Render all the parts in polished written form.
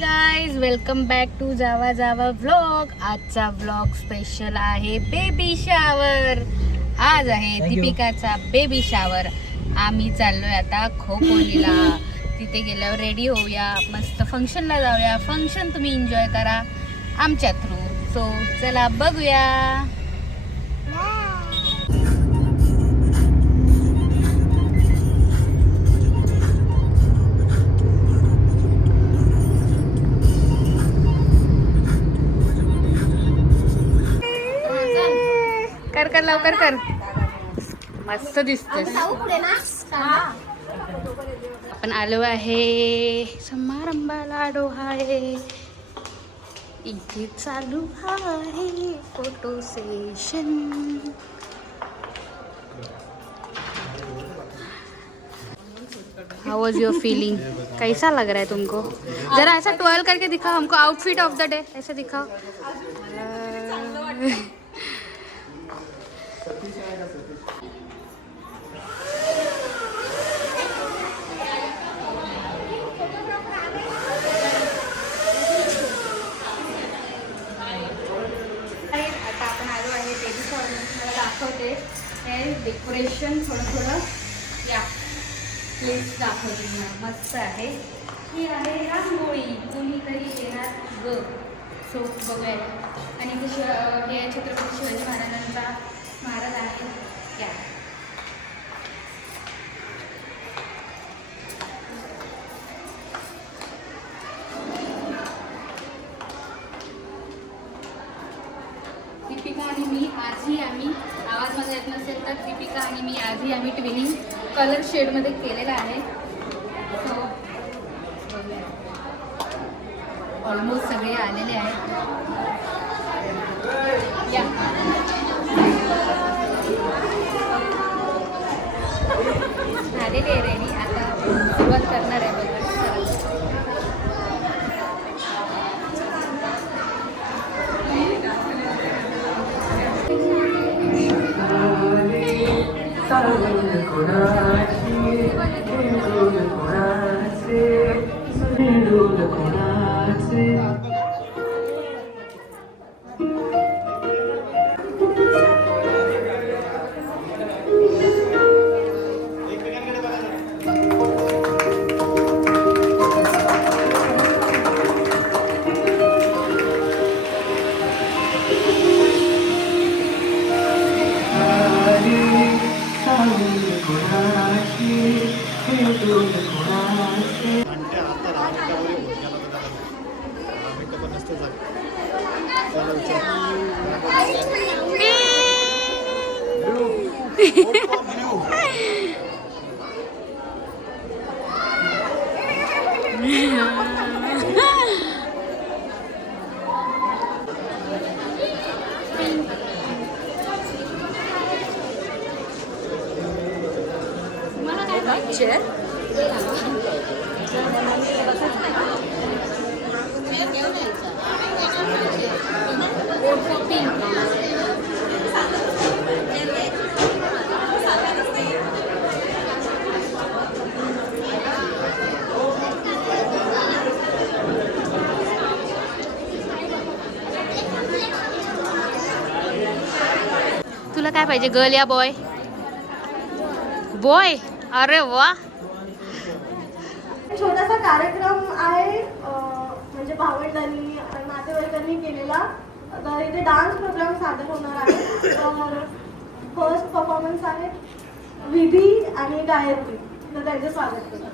Guys, welcome back to Java Java vlog. आजचा vlog special आहे baby shower. आज आहे दीपिकाचा बेबी शावर. आम्ही चाललोय आता खोपोलीला. तिथे गेल्यावर रेडी होऊया, मस्त फंक्शनला जाऊया. फंक्शन तुम्ही एन्जॉय करा आमच्या थ्रू. सो चला बघूया. कर कर लवकर कर. मस्त दिसतेस. आपण आलो आहे समारंभाला. डोहाळे इथे चालू आहे फोटो सेशन. हाउ वाज योर फीलिंग? कैसा लग रहा है तुमको? जरा ऐसा ट्वेल करके दिखाओ हमको. आउटफिट ऑफ द डे ऐसे दिखाओ. आता आपण आलो आहे बेबी शॉवर. मला दाखवते हे डेकोरेशन थोडं या प्लेस दाखवते मला. मस्त आहे. ही आहे रांगोळी. कोणीतरी येणार ग. सो बघूया. आणि हे छत्रपती शिवाजी महाराजांचा स्मारक आहे. या दीपिका आणि मी आजही आम्ही, आवाज मध्ये येत नसेल तर, दीपिका आणि मी आजही आम्ही ट्विनिंग कलर शेडमध्ये केलेला आहे. सो ऑलमोस्ट सगळे आलेले आहेत. या झालेले आहे रेडी. आता सुरुवात करणार आहे बघा. तुला काय पाहिजे, गर्ल या बॉय? बॉय. अरे वा. छोटासा कार्यक्रम आहे, म्हणजे भावंडांनी नातेवाईकांनी केलेला. तर इथे डान्स प्रोग्राम सादर होणार आहे. तर फर्स्ट परफॉर्मन्स आहे विधी आणि गायत्री. तर त्यांचं स्वागत करा.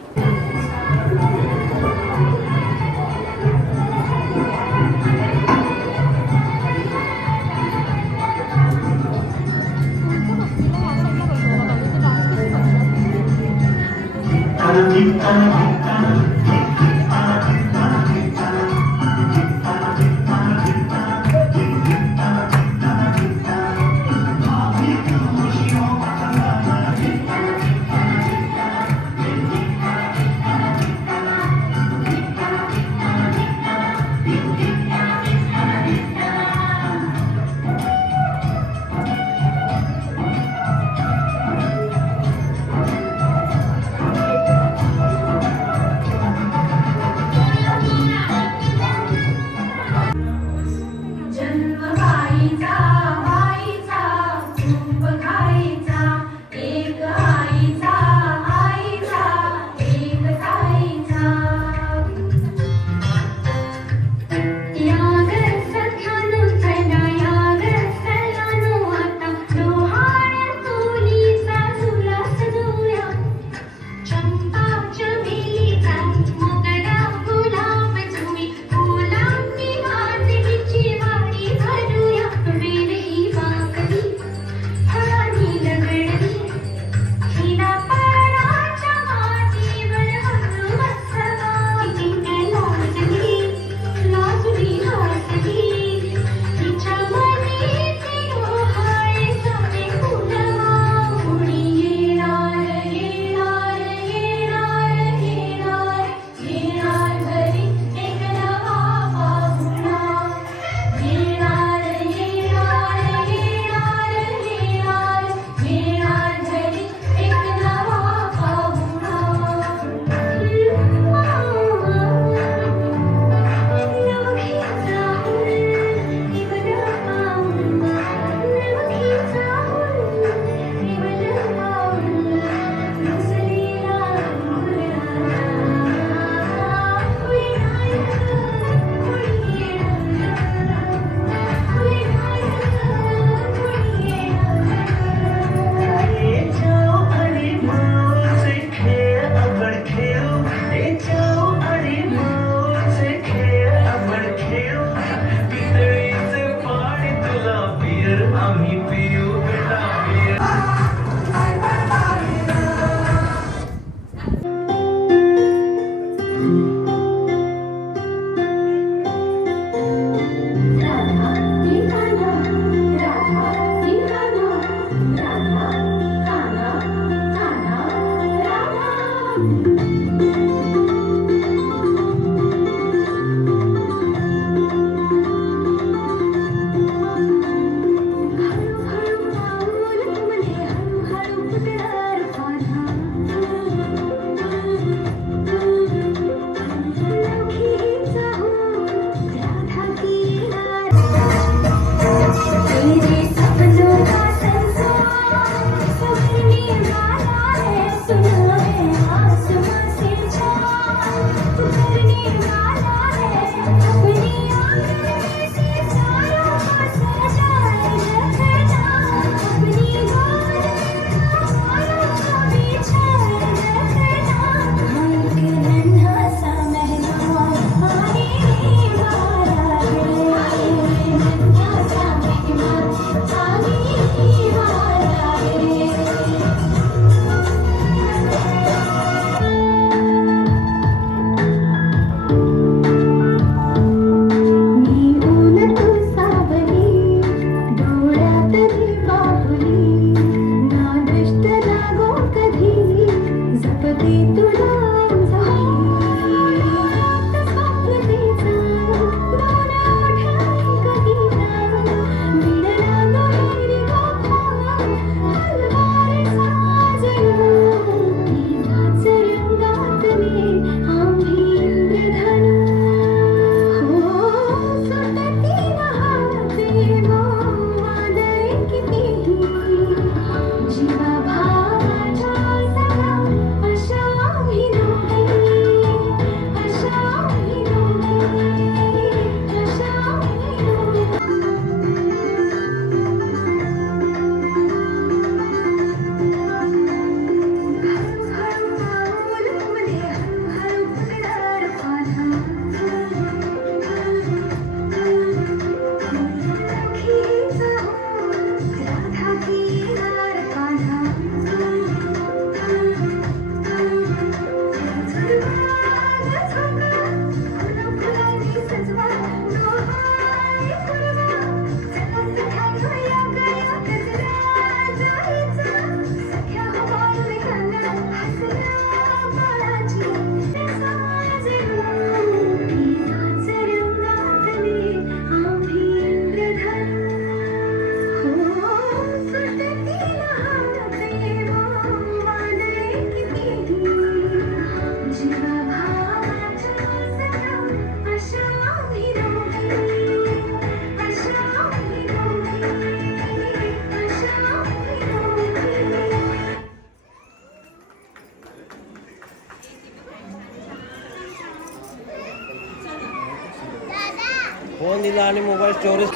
फोन दिला आणि मोबाईल स्टोरेज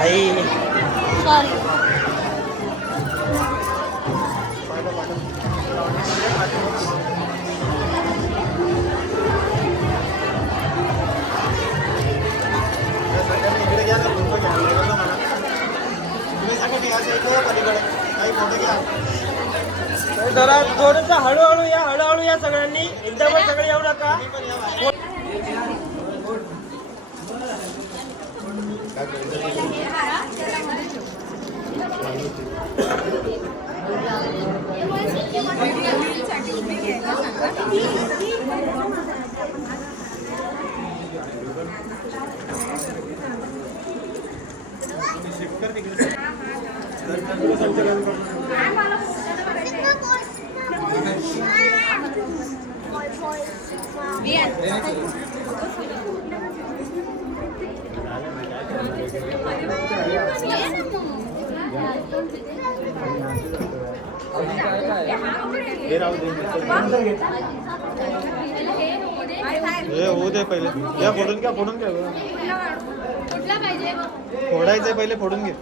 आई सॉरी. जरा थोडस हळूहळू या सगळ्यांनी एकदमच सगळे येऊ नका. हे होऊ दे पहिले या फोडून घ्या कुठला पाहिजे फोडायचंय पहिले फोडून घे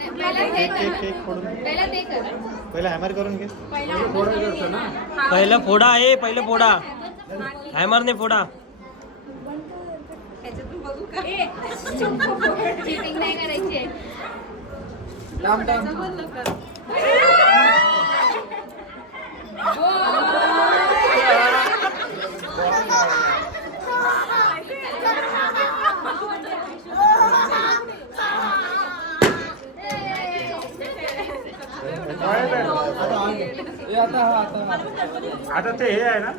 पहिला ते केक केक फोडून पहिला ते कर पहिले हॅमर करून घे पहिलं फोडा आहे पहिलं फोडा हॅमरने फोडा चिटिंग नाही करायची आता ते हे आहे ना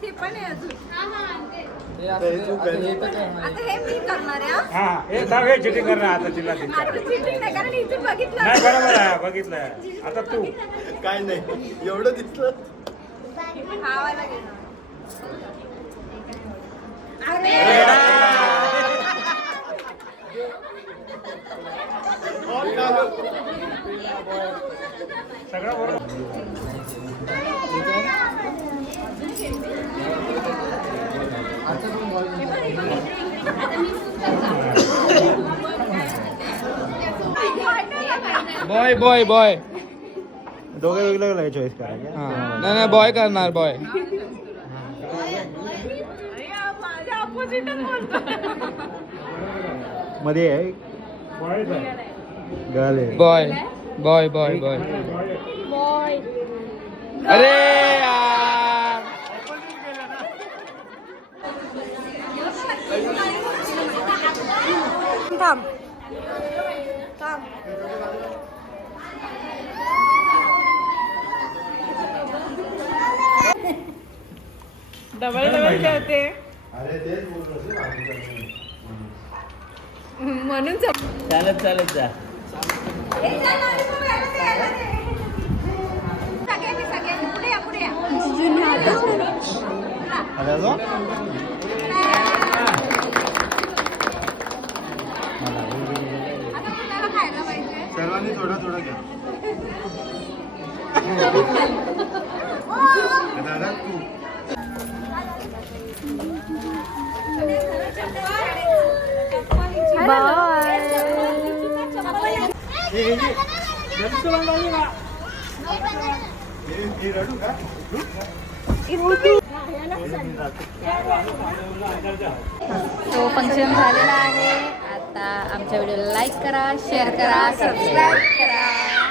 ते पण आहे अजून आता हे मी करणार आहे हा हे जाऊ हे चिटिंग करणार आता तिला आता cheating नाही कारण इथे बघितलं नाही बरोबर आहे बघितलंय आता तू काय नाही एवढं दिसलं खावायला गेलं सगळं बरोबर बॉय बॉय बॉय दोघे वेगवेगळे चॉईस करायचे नाही नाही बॉय करणार बॉय माझ्या ऑपोजिटच बोलतो मध्ये आहे गर्ल आहे boy boy boy boy boy अरे यार थांब थांब डबल डबल खेळते म्हणून चालत चालत जा पुढे या पुढे या खायला पाहिजे सर्वांनी थोडं थोडं घ्या दादा तू रडू का तो फंक्शन झालेला आहे आता आमच्या व्हिडिओला लाईक करा शेअर करा सबस्क्राईब करा